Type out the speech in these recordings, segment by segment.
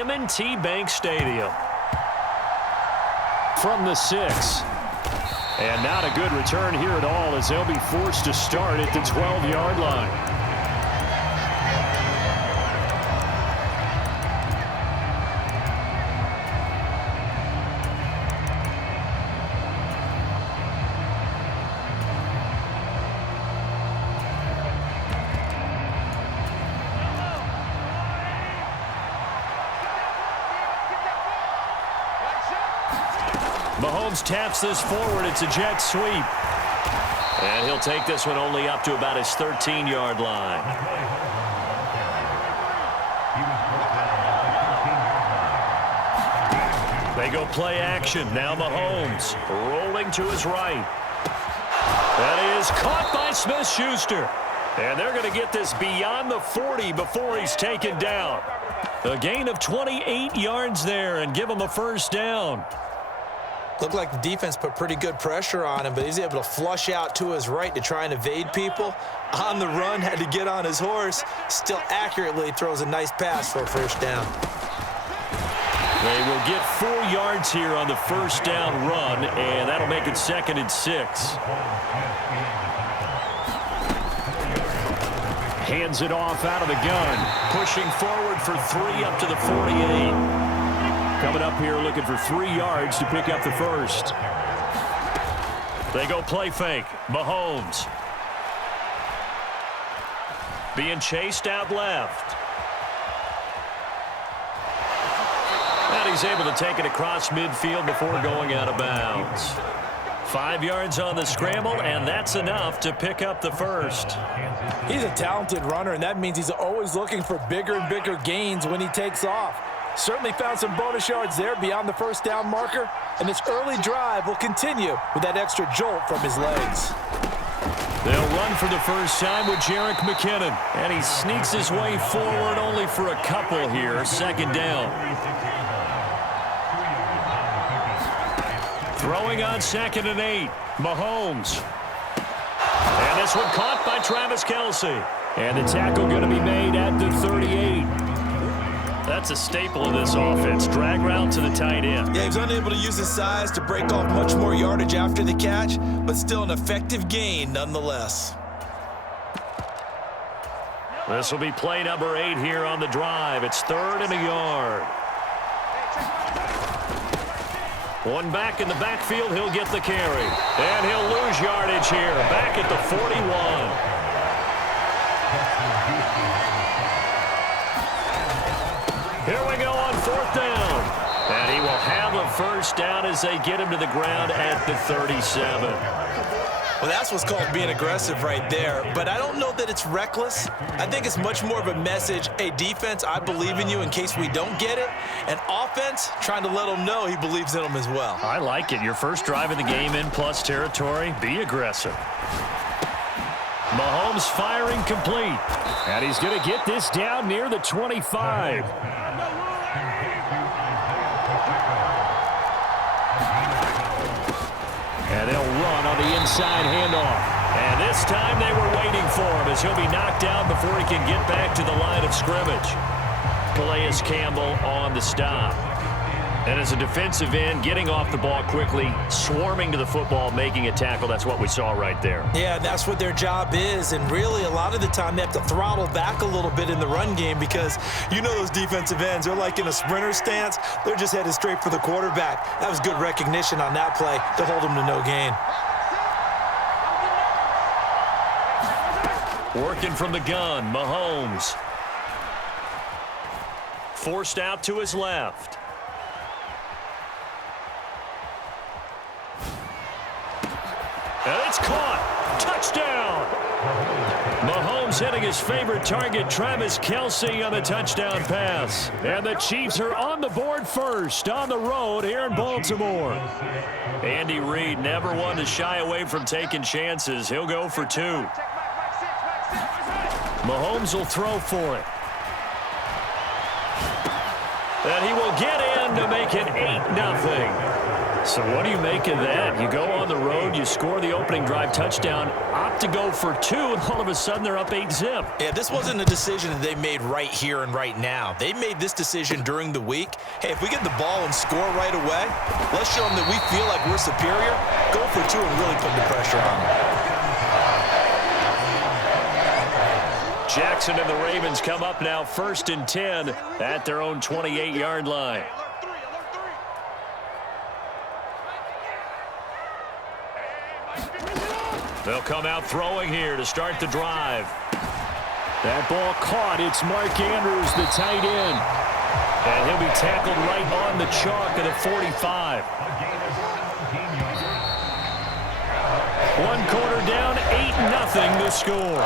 M&T Bank Stadium. From the 6. And not a good return here at all as they'll be forced to start at the 12-yard line. Mahomes taps this forward. It's a jet sweep. And he'll take this one only up to about his 13-yard line. They go play action. Now Mahomes rolling to his right. That is caught by Smith-Schuster. And they're going to get this beyond the 40 before he's taken down. A gain of 28 yards there and give him a first down. Looked like the defense put pretty good pressure on him, but he's able to flush out to his right to try and evade people. On the run, had to get on his horse. Still accurately throws a nice pass for a first down. They will get 4 yards here on the first down run, and that'll make it 2nd and 6. Hands it off out of the gun. Pushing forward for 3 up to the 48. Coming up here looking for 3 yards to pick up the first. They go play fake. Mahomes. Being chased out left. And he's able to take it across midfield before going out of bounds. 5 yards on the scramble, and that's enough to pick up the first. He's a talented runner, and that means he's always looking for bigger and bigger gains when he takes off. Certainly found some bonus yards there beyond the first down marker, and this early drive will continue with that extra jolt from his legs. They'll run for the first time with Jerick McKinnon, and he sneaks his way forward only for a couple here. 2nd down. Throwing on 2nd and 8. Mahomes. And this one caught by Travis Kelce. And the tackle going to be made at the 38. That's a staple of this offense. Drag route to the tight end. Yeah, he was unable to use his size to break off much more yardage after the catch, but still an effective gain nonetheless. This will be play number 8 here on the drive. It's 3rd and a yard. One back in the backfield, he'll get the carry. And he'll lose yardage here. Back at the 41. Here we go on 4th down. And he will have a first down as they get him to the ground at the 37. Well, that's what's called being aggressive right there. But I don't know that it's reckless. I think it's much more of a message, hey, defense, I believe in you in case we don't get it. And offense, trying to let him know he believes in them as well. I like it. Your first drive of the game in plus territory, be aggressive. Mahomes firing complete. And he's going to get this down near the 25. And they'll run on the inside handoff. And this time they were waiting for him as he'll be knocked down before he can get back to the line of scrimmage. Calais Campbell on the stop. And as a defensive end, getting off the ball quickly, swarming to the football, making a tackle, that's what we saw right there. Yeah, that's what their job is. And really, a lot of the time, they have to throttle back a little bit in the run game because you know those defensive ends, they're like in a sprinter stance. They're just headed straight for the quarterback. That was good recognition on that play to hold him to no gain. Working from the gun, Mahomes. Forced out to his left. And it's caught. Touchdown. Mahomes hitting his favorite target, Travis Kelce, on the touchdown pass. And the Chiefs are on the board first on the road here in Baltimore. Andy Reid never one to shy away from taking chances. He'll go for 2. Mahomes will throw for it. And he will get in to make it 8-0. So what do you make of that? You go on the road, you score the opening drive touchdown, opt to go for 2, and all of a sudden they're up 8-zip. Yeah, this wasn't a decision that they made right here and right now. They made this decision during the week. Hey, if we get the ball and score right away, let's show them that we feel like we're superior. Go for 2 and really put the pressure on them. Jackson and the Ravens come up now 1st and 10 at their own 28-yard line. They'll come out throwing here to start the drive. That ball caught. It's Mark Andrews, the tight end. And he'll be tackled right on the chalk of the 45. 1 quarter down, 8-0 to score.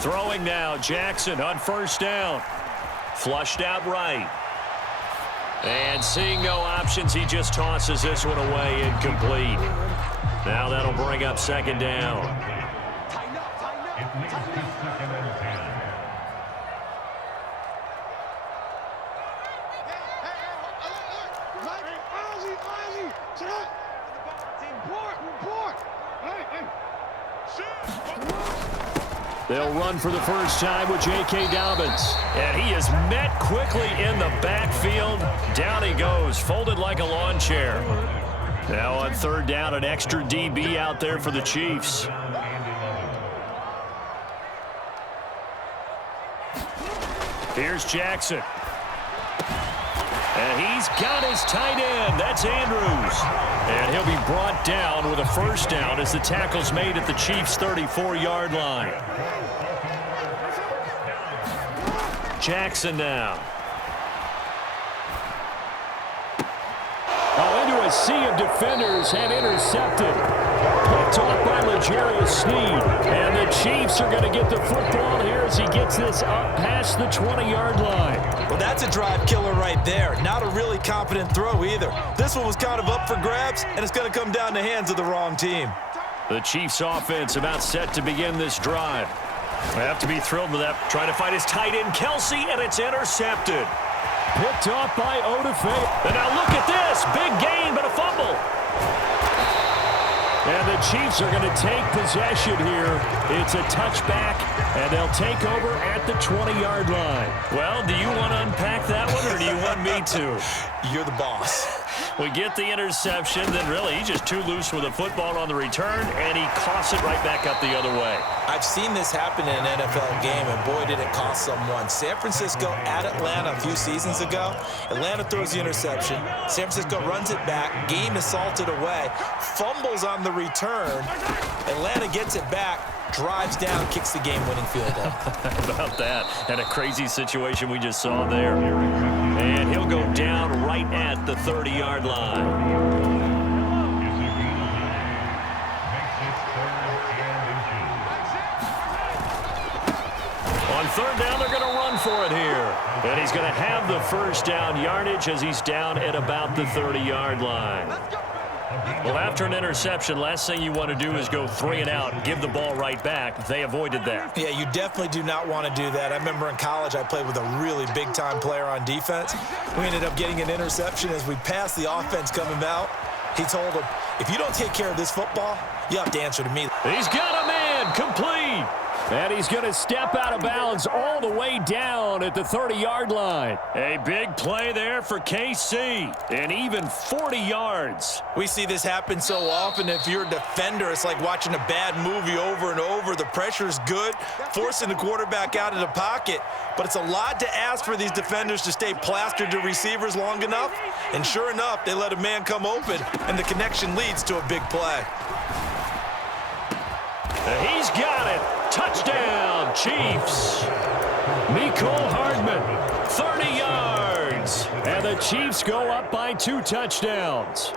Throwing now, Jackson on 1st down. Flushed out right. And seeing no options, he just tosses this one away, incomplete. Now that'll bring up 2nd down. They'll run for the first time with J.K. Dobbins. And he is met quickly in the backfield. Down he goes, folded like a lawn chair. Now on 3rd down, an extra DB out there for the Chiefs. Here's Jackson. And he's got his tight end. That's Andrews. And he'll be brought down with a 1st down as the tackle's made at the Chiefs' 34-yard line. Jackson now. Oh, into a sea of defenders and intercepted. Picked off by L'Jarius Sneed. And the Chiefs are going to get the football here as he gets this up past the 20-yard line. Well, that's a drive killer right there. Not a really confident throw either. This one was kind of up for grabs, and it's going to come down the hands of the wrong team. The Chiefs offense about set to begin this drive. I have to be thrilled with that. Trying to find his tight end, Kelsey, and it's intercepted. Picked off by Odafe. And now look at this. Big gain, but a fumble. And the Chiefs are going to take possession here. It's a touchback, and they'll take over at the 20-yard line. Well, do you want to unpack that one, or do you want me to? You're the boss. We get the interception, then really he's just too loose with the football on the return, and he coughs it right back up the other way. I've seen this happen in an NFL game, and boy, did it cost someone. San Francisco at Atlanta a few seasons ago. Atlanta throws the interception. San Francisco runs it back. Game is salted away. Fumbles on the return. Atlanta gets it back, drives down, kicks the game-winning field goal. How about that? And a crazy situation we just saw there. And he'll go down right at the 30-yard line. On 3rd down, they're going to run for it here. And he's going to have the 1st down yardage as he's down at about the 30-yard line. Well, after an interception, last thing you want to do is go 3 and out and give the ball right back. They avoided that. Yeah, you definitely do not want to do that. I remember in college I played with a really big-time player on defense. We ended up getting an interception as we passed the offense coming out. He told him, if you don't take care of this football, you have to answer to me. He's got a man, complete. And he's going to step out of bounds all the way down at the 30-yard line. A big play there for KC, and even 40 yards. We see this happen so often. If you're a defender, it's like watching a bad movie over and over. The pressure's good, forcing the quarterback out of the pocket. But it's a lot to ask for these defenders to stay plastered to receivers long enough. And sure enough, they let a man come open, and the connection leads to a big play. He's got it. Touchdown, Chiefs. Mecole Hardman, 30 yards. And the Chiefs go up by 2 touchdowns.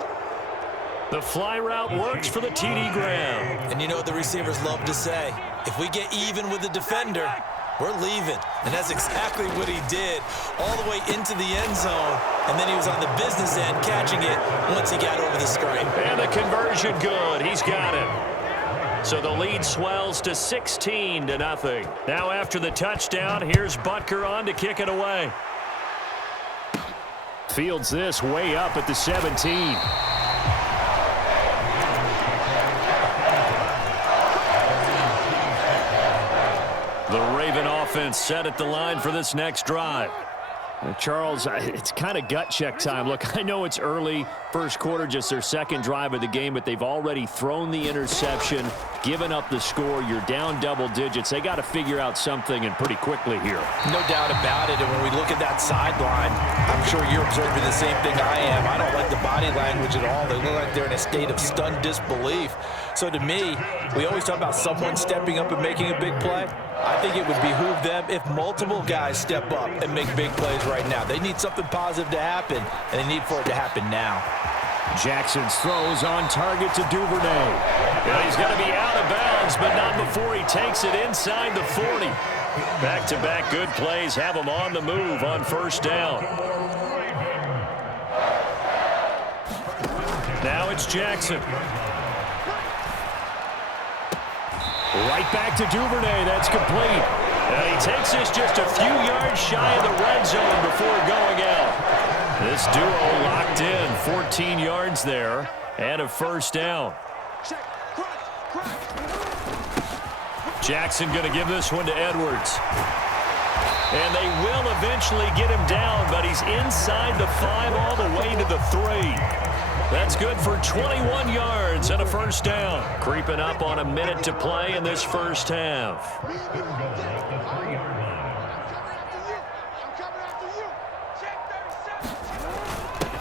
The fly route works for the TD Graham. And you know what the receivers love to say? If we get even with the defender, we're leaving. And that's exactly what he did, all the way into the end zone. And then he was on the business end catching it once he got over the screen. And the conversion good. He's got it. So the lead swells to 16-0. Now after the touchdown, here's Butker on to kick it away. Fields this way up at the 17. The Raven offense set at the line for this next drive. Charles, it's kind of gut check time. Look, I know it's early, first quarter, just their second drive of the game, but they've already thrown the interception, given up the score. You're down double digits. They got to figure out something, and pretty quickly here. No doubt about it. And when we look at that sideline, I'm sure you're observing the same thing I am. I don't like the body language at all. They look like they're in a state of stunned disbelief. So to me, we always talk about someone stepping up and making a big play. I think it would behoove them if multiple guys step up and make big plays right now. They need something positive to happen, and they need for it to happen now. Jackson's throws on target to Duvernay. Yeah, he's going to be out of bounds, but not before he takes it inside the 40. Back-to-back good plays have him on the move on first down. Now it's Jackson. Right back to Duvernay. That's complete. And he takes this just a few yards shy of the red zone before going out. This duo locked in, 14 yards there, and a first down. Jackson going to give this one to Edwards. And they will eventually get him down, but he's inside the 5 all the way to the 3. That's good for 21 yards and a first down. Creeping up on a minute to play in this first half.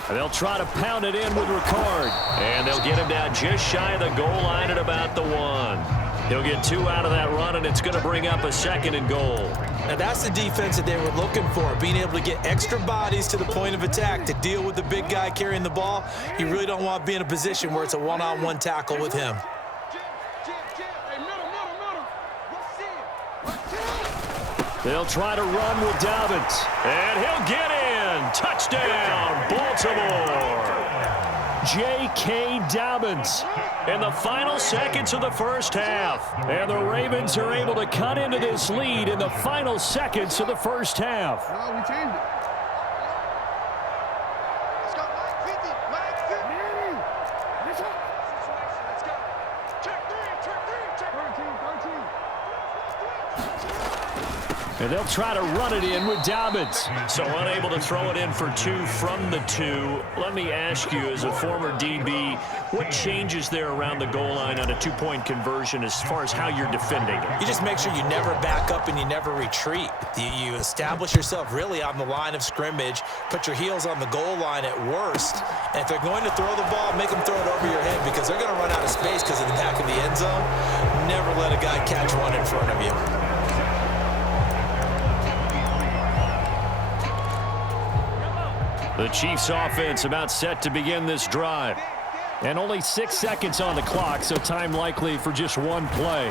They'll try to pound it in with Ricard. And they'll get him down just shy of the goal line at about the 1. He'll get 2 out of that run, and it's going to bring up a 2nd and goal. Now that's the defense that they were looking for, being able to get extra bodies to the point of attack to deal with the big guy carrying the ball. You really don't want to be in a position where it's a one-on-one tackle with him. They'll try to run with Dobbins. And he'll get in. Touchdown, Baltimore. J.K. Dobbins In the final seconds of the first half. And the Ravens are able to cut into this lead in the final seconds of the first half. No, we changed it. Let's go. Line 50. Manny. Let's go. Let's go. Check 13. 13. And they'll try to run it in with Dobbins. So unable to throw it in for 2 from the 2. Let me ask you, as a former DB, what changes there around the goal line on a 2-point conversion as far as how you're defending it? You just make sure you never back up and you never retreat. You establish yourself really on the line of scrimmage, put your heels on the goal line at worst. And if they're going to throw the ball, make them throw it over your head because they're going to run out of space because of the back of the end zone. Never let a guy catch one in front of you. The Chiefs offense about set to begin this drive. And only 6 seconds on the clock, so time likely for just one play.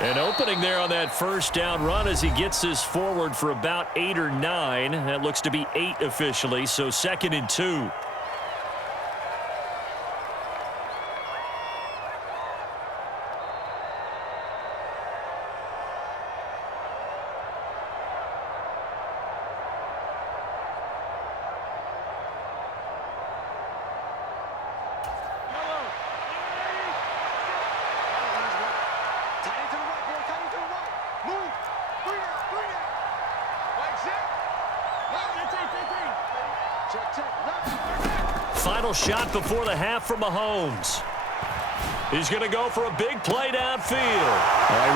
An opening there on that first down run as he gets this forward for about 8 or 9. That looks to be 8 officially, so 2nd and 2. Final shot before the half from Mahomes. He's going to go for a big play downfield.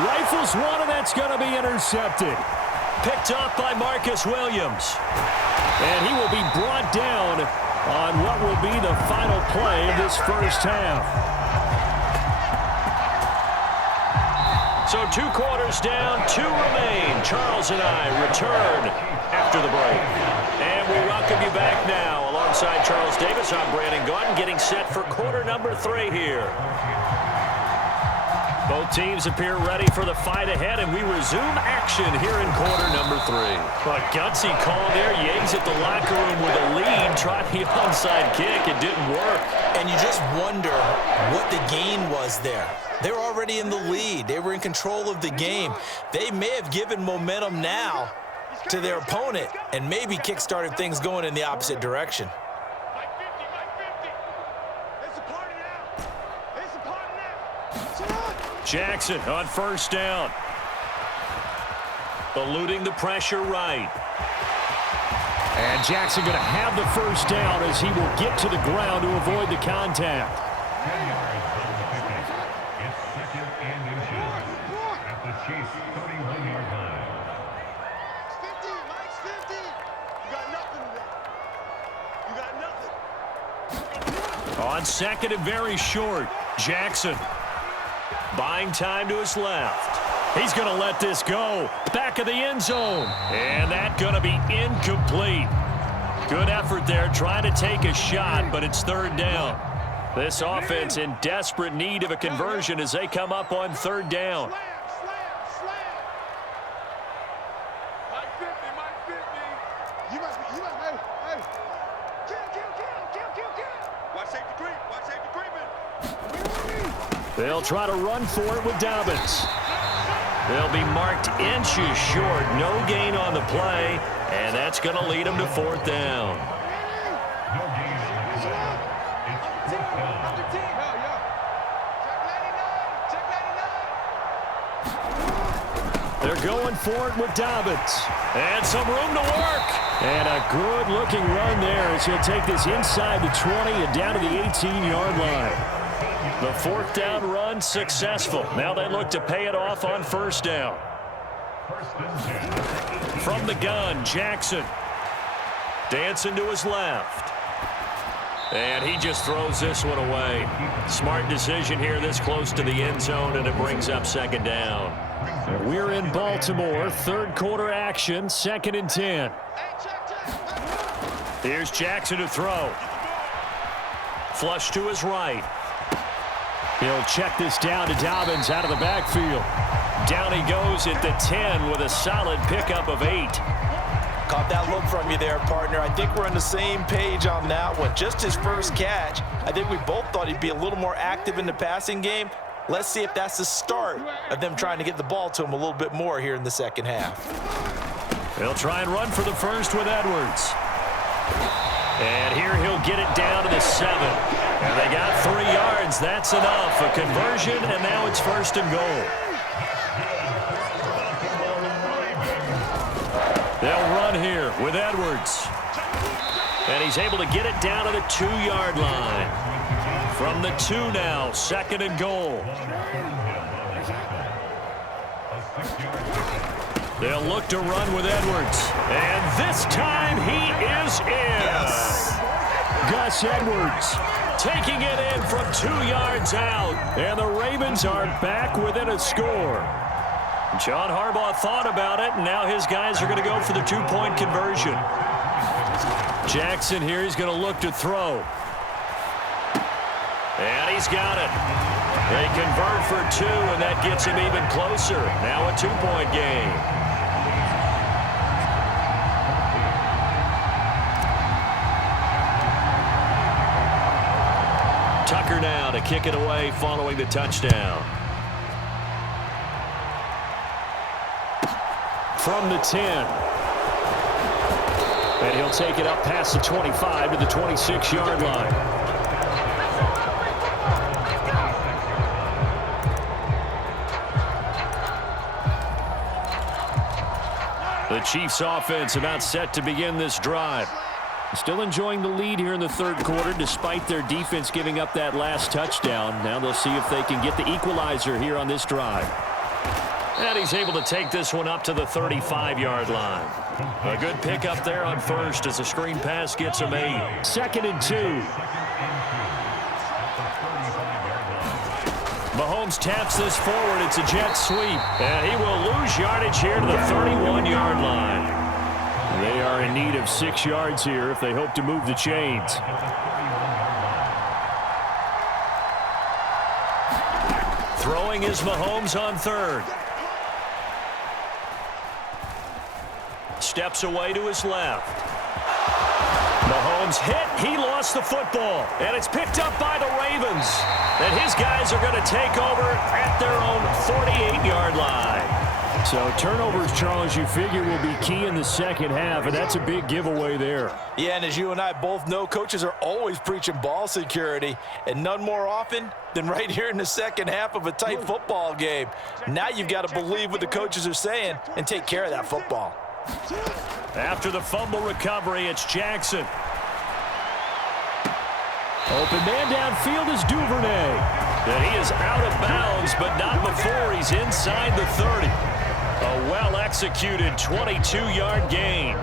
Rifles one, and that's going to be intercepted. Picked up by Marcus Williams. And he will be brought down on what will be the final play of this first half. So 2 quarters down, 2 remain. Charles and I return after the break. And we welcome you back now. Alongside Charles Davis, I'm Brandon Gaudin, getting set for quarter number 3 here. Both teams appear ready for the fight ahead, and we resume action here in quarter number 3. A gutsy call there. Yates at the locker room with a lead, tried the onside kick. It didn't work. And And you just wonder what the gain was there. They were already in the lead. They were in control of the game. They may have given momentum now to their opponent and maybe kick-started things going in the opposite direction. Jackson on first down. Eluding the pressure right. And Jackson going to have the first down as he will get to the ground to avoid the contact. It's second and inches at the Chiefs' 31-yard line. Mike's 50. You got nothing today. You got nothing. On second and very short, Jackson buying time to his left. He's going to let this go. Back of the end zone. And that's going to be incomplete. Good effort there trying to take a shot, but it's third down. This offense in desperate need of a conversion as they come up on third down. Slam. Mike 50. You must be, hey. Kill. Watch safety creep, They'll try to run for it with Dobbins. They'll be marked inches short. No gain on the play, and that's going to lead them to fourth down. No gain on the play. It's fourth down. They're going for it with Dobbins. And some room to work. And a good-looking run there as he'll take this inside the 20 and down to the 18-yard line. The fourth down run successful. Now they look to pay it off on first down. From the gun, Jackson. Dancing to his left. And he just throws this one away. Smart decision here this close to the end zone, and it brings up second down. We're in Baltimore. Third quarter action, second and 10. Here's Jackson to throw. Flush to his right. He'll check this down to Dobbins out of the backfield. Down he goes at the 10 with a solid pickup of 8. Caught that look from you there, partner. I think we're on the same page on that one. Just his first catch. I think we both thought he'd be a little more active in the passing game. Let's see if that's the start of them trying to get the ball to him a little bit more here in the second half. They'll try and run for the first with Edwards. And here he'll get it down to the 7. And they got 3 yards. That's enough. A conversion, and now it's first and goal. They'll run here with Edwards. And he's able to get it down to the 2-yard line. From the 2 now, second and goal. They'll look to run with Edwards. And this time he is in. Yes. Gus Edwards taking it in from 2 yards out. And the Ravens are back within a score. John Harbaugh thought about it, and now his guys are going to go for the 2-point conversion. Jackson here, he's going to look to throw. And he's got it. They convert for 2, and that gets him even closer. Now a 2-point game. Tucker now to kick it away following the touchdown. From the 10. And he'll take it up past the 25 to the 26-yard line. The Chiefs offense about set to begin this drive. Still enjoying the lead here in the third quarter despite their defense giving up that last touchdown. Now they'll see if they can get the equalizer here on this drive. And he's able to take this one up to the 35-yard line. A good pickup there on first as the screen pass gets him 8. Second and 2. Mahomes taps this forward. It's a jet sweep. And he will lose yardage here to the 31-yard line. They are in need of 6 yards here if they hope to move the chains. Throwing is Mahomes on third. Steps away to his left. Mahomes hit. He lost the football. And it's picked up by the Ravens. And his guys are going to take over at their own 48-yard line. So turnovers, Charles, you figure will be key in the second half, and that's a big giveaway there. Yeah, and as you and I both know, coaches are always preaching ball security, and none more often than right here in the second half of a tight football game. Now you've got to believe what the coaches are saying and take care of that football. After the fumble recovery, it's Jackson. Open man downfield is Duvernay. And he is out of bounds, but not before he's inside the 30. A well-executed 22-yard gain.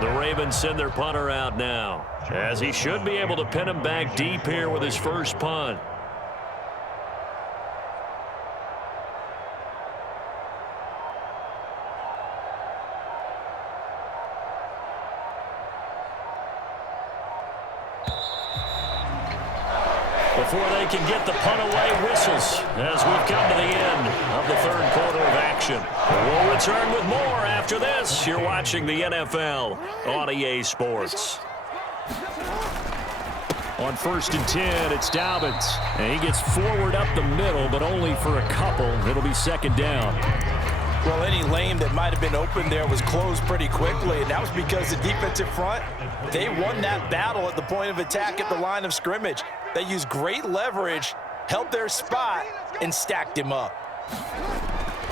The Ravens send their punter out now, as he should be able to pin him back deep here with his first punt. Before they can get the punt away, whistles as we've come to the end of the third quarter of action. We'll return with more after this. You're watching the NFL on EA Sports. On 1st and 10, it's Dobbins. And he gets forward up the middle, but only for a couple. It'll be second down. Well, any lane that might have been open there was closed pretty quickly, and that was because the defensive front, they won that battle at the point of attack at the line of scrimmage. They used great leverage, held their spot, and stacked him up.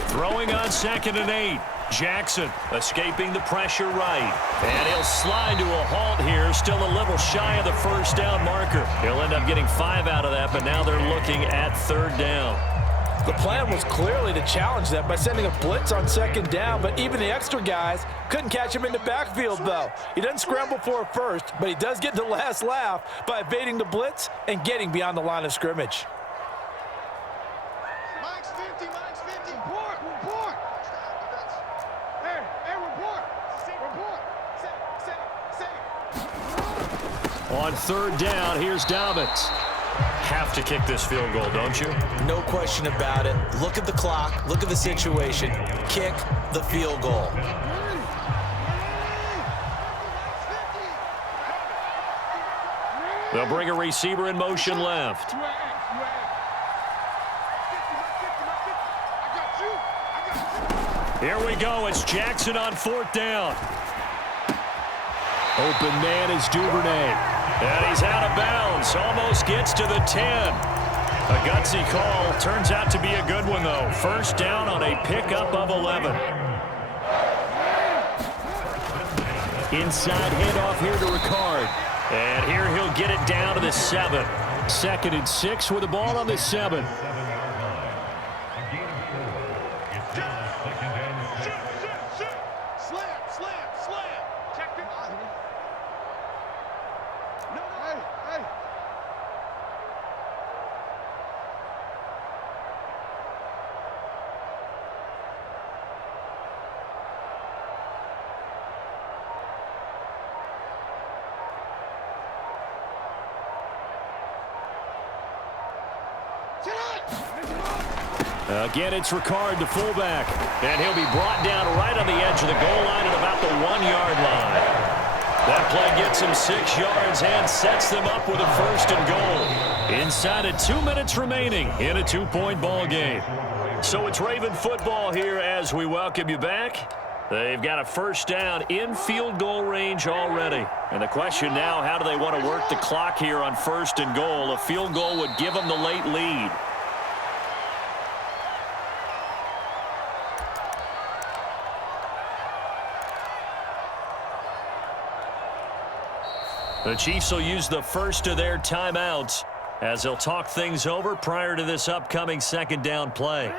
Throwing on 2nd and 8. Jackson escaping the pressure right. And he'll slide to a halt here, still a little shy of the first down marker. He'll end up getting 5 out of that, but now they're looking at 3rd down. The plan was clearly to challenge them by sending a blitz on 2nd down, but even the extra guys couldn't catch him in the backfield, though. He doesn't scramble for a first, but he does get the last laugh by evading the blitz and getting beyond the line of scrimmage. Mike's 50, Mike's 50. Report, report. Hey, report. Report. Say. On 3rd down, here's Dobbins. Have to kick this field goal, don't you? No question about it. Look at the clock. Look at the situation. Kick the field goal. They'll bring a receiver in motion left. Here we go. It's Jackson on 4th down. Open man is Duvernay. And he's out of bounds. Almost gets to the 10. A gutsy call. Turns out to be a good one, though. First down on a pickup of 11. Inside handoff here to Ricard. And here he'll get it down to the 7. 2nd and 6 with the ball on the 7. Again, it's Ricard, the fullback. And he'll be brought down right on the edge of the goal line at about the 1-yard line. That play gets him 6 yards and sets them up with a 1st and goal. Inside of 2 minutes remaining in a 2-point ball game. So it's Raven football here as we welcome you back. They've got a 1st down in field goal range already. And the question now, how do they want to work the clock here on 1st and goal? A field goal would give them the late lead. The Chiefs will use the first of their timeouts as they'll talk things over prior to this upcoming 2nd down play.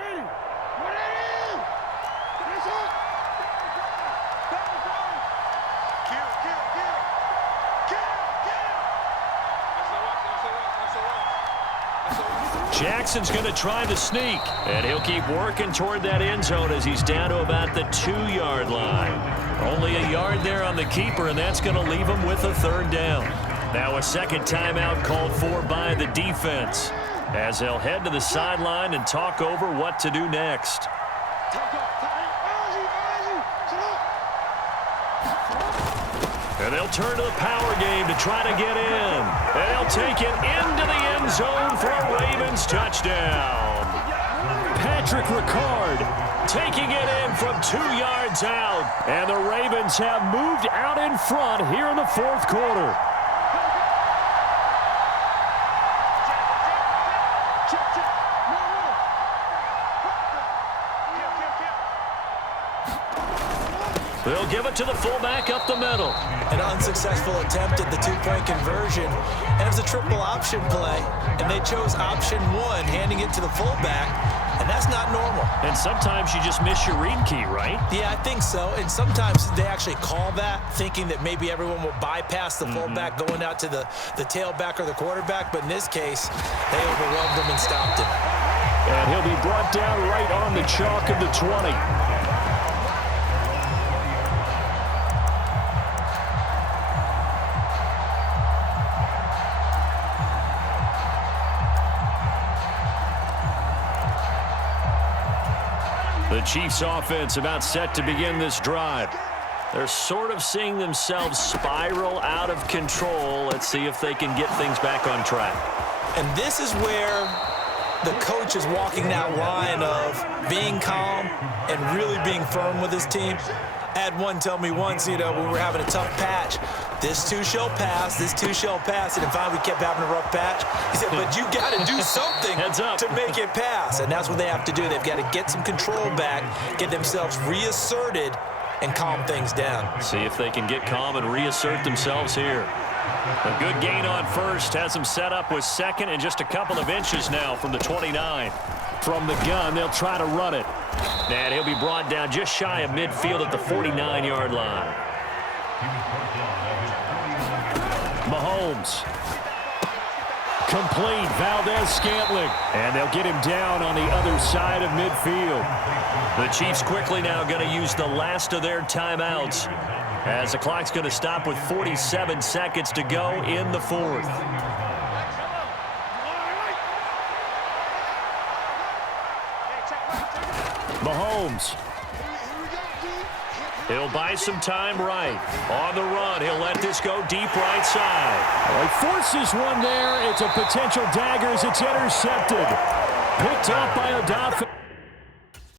Jackson's going to try the sneak, and he'll keep working toward that end zone as he's down to about the 2-yard line. Only a yard there on the keeper, and that's going to leave him with a 3rd down. Now a 2nd timeout called for by the defense as they'll head to the sideline and talk over what to do next. And they'll turn to the power game to try to get in. And they'll take it into the end zone for a Ravens touchdown. Patrick Ricard taking it in from 2 yards out. And the Ravens have moved out in front here in the fourth quarter. They'll give it to the fullback up the middle. An unsuccessful attempt at the two-point conversion. And it was a triple option play. And they chose option 1, handing it to the fullback. And that's not normal. And sometimes you just miss your read key, right? Yeah, I think so. And sometimes they actually call that, thinking that maybe everyone will bypass the fullback going out to the tailback or the quarterback. But in this case, they overwhelmed him and stopped him. And he'll be brought down right on the chalk of the 20. The Chiefs offense about set to begin this drive. They're sort of seeing themselves spiral out of control. Let's see if they can get things back on track. And this is where the coach is walking that line of being calm and really being firm with his team. I had one tell me once, when we were having a tough patch, this too shall pass, this too shall pass. And finally we kept having a rough patch. He said, but you got to do something to make it pass. And that's what they have to do. They've got to get some control back, get themselves reasserted, and calm things down. See if they can get calm and reassert themselves here. A good gain on first, has them set up with second and just a couple of inches now from the 29. From the gun, they'll try to run it. And he'll be brought down just shy of midfield at the 49-yard line. Mahomes. Complete, Valdez-Scantling. And they'll get him down on the other side of midfield. The Chiefs quickly now going to use the last of their timeouts, as the clock's going to stop with 47 seconds to go in the fourth. Mahomes. He'll buy some time right. On the run, he'll let this go deep right side. Well, he forces one there. It's a potential dagger as it's intercepted. Picked up by Odafe.